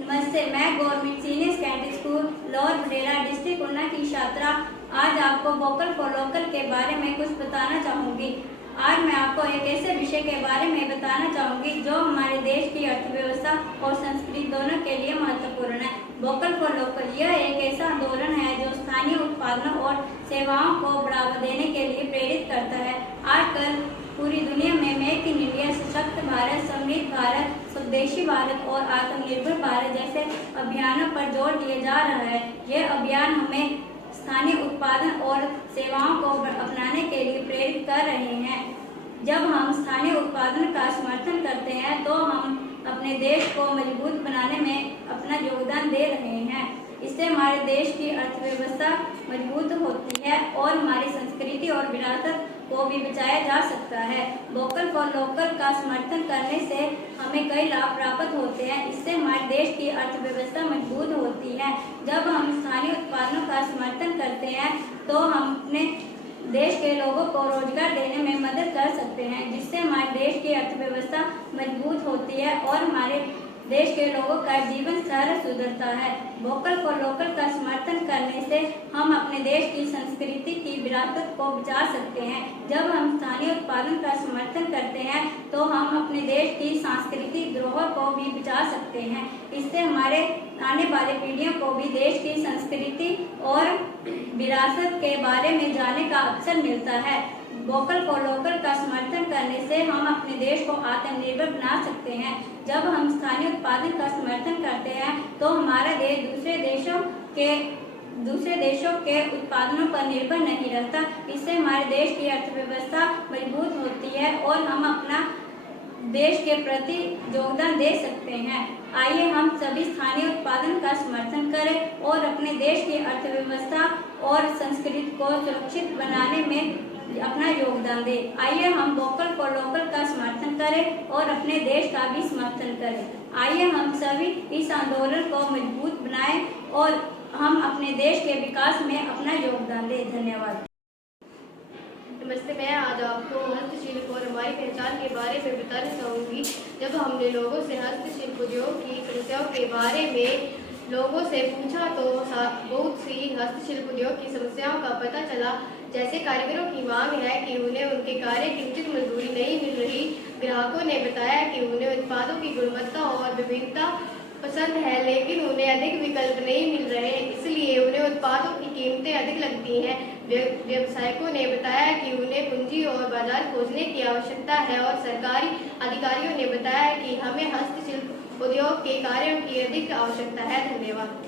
नमस्ते, मैं government senior secondary school lower Badela district Una की छात्रा आज आपको वोकल फॉर लोकल के बारे में कुछ बताना चाहूँगी। आज मैं आपको एक ऐसे विषय के बारे में बताना चाहूँगी जो हमारे देश की अर्थव्यवस्था और संस्कृति दोनों के लिए महत्वपूर्ण है। वोकल फॉर लोकल यह एक ऐसा आंदोलन है जो स्थानीय उत्पादों और सेवाओं को बढ़ावा देने के लिए प्रेरित करता है। आजकल पूरी दुनिया में मेक इन इंडिया, सशक्त भारत, समृद्ध भारत, स्वदेशी भारत और आत्मनिर्भर भारत जैसे अभियानों पर जोर दिया जा रहा है। यह अभियान हमें स्थानीय उत्पादन और सेवाओं को अपनाने के लिए प्रेरित कर रहे हैं। जब हम स्थानीय उत्पादन का समर्थन करते हैं तो हम अपने देश को मजबूत बनाने में अपना योगदान दे रहे हैं। इससे हमारे देश की अर्थव्यवस्था मजबूत होती है और हमारी संस्कृति और विरासत को भी बचाया जा सकता है। वोकल फॉर लोकल का समर्थन करने से हमें कई लाभ प्राप्त होते हैं। इससे हमारे देश की अर्थव्यवस्था मजबूत होती है। जब हम स्थानीय उत्पादों का समर्थन करते हैं तो हम अपने देश के लोगों को रोजगार देने में मदद कर सकते हैं, जिससे हमारे देश की अर्थव्यवस्था मजबूत होती है और हमारे देश के लोगों का जीवन स्तर सुधरता है। वोकल फॉर लोकल का समर्थन करने से हम अपने देश की संस्कृति की विरासत को बचा सकते हैं। जब हम स्थानीय उत्पादन का समर्थन करते हैं तो हम अपने देश की सांस्कृतिक धरोहर को भी बचा सकते हैं। इससे हमारे आने वाली पीढ़ियों को भी देश की संस्कृति और विरासत के बारे में जानने का अवसर मिलता है। वोकल फॉर लोकल का समर्थन करने से हम अपने देश को आत्मनिर्भर बना सकते हैं। जब हम स्थानीय उत्पादन का समर्थन करते हैं तो हमारा देश दूसरे देशों के उत्पादनों पर निर्भर नहीं रहता। इससे हमारे देश की अर्थव्यवस्था मजबूत होती है और हम अपना देश के प्रति योगदान दे सकते हैं। आइए हम सभी स्थानीय उत्पादन का समर्थन करें और अपने देश की अर्थव्यवस्था और संस्कृति को सुरक्षित बनाने में अपना योगदान दें। आइए हम वोकल फॉर लोकल का समर्थन करें और अपने देश का भी समर्थन करें। आइए हम सभी इस आंदोलन को मजबूत बनाएं और हम अपने देश के विकास में अपना योगदान दें। धन्यवाद। नमस्ते, मैं आज आपको हस्तशिल्प और हमारी पहचान के बारे में बताना चाहूँगी। जब हमने लोगों से हस्तशिल्प उद्योग की समस्याओं के बारे में लोगों से पूछा तो बहुत सी हस्तशिल्प उद्योग की समस्याओं का पता चला। जैसे कारीगरों की मांग है कि उन्हें उनके कार्य की उचित मजदूरी नहीं मिल रही। ग्राहकों ने बताया कि उन्हें उत्पादों की गुणवत्ता और विभिन्नता पसंद है, लेकिन उन्हें अधिक विकल्प नहीं मिल रहे, इसलिए उन्हें उत्पादों की कीमतें अधिक लगती हैं। व्यवसायिकों ने बताया कि उन्हें पूंजी और बाजार खोजने की आवश्यकता है और सरकारी अधिकारियों ने बताया कि हमें हस्तशिल्प उद्योग के कार्यों की अधिक आवश्यकता है। धन्यवाद।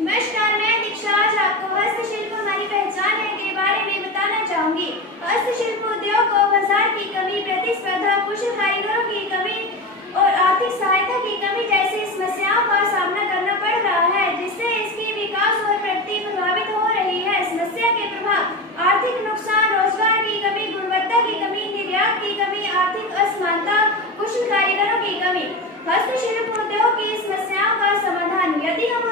नमस्कार, मैं दीक्षा आज आपको हस्तशिल्प हमारी पहचान है के बारे में बताना चाहूंगी। हस्तशिल्प उद्योग को बाजार की कमी, प्रतिस्पर्धा, कुशल कारीगरों की कमी और आर्थिक सहायता की कमी जैसी समस्याओं का सामना करना पड़ रहा है, जिससे इसकी विकास और प्रगति प्रभावित हो रही है। समस्या के प्रभाव: आर्थिक नुकसान, रोजगार की कमी, गुणवत्ता की कमी, निर्यात की कमी, आर्थिक असमानता, कुशल कारीगरों की कमी। हस्तशिल्प उद्योग की समस्याओं का समाधान: यदि हम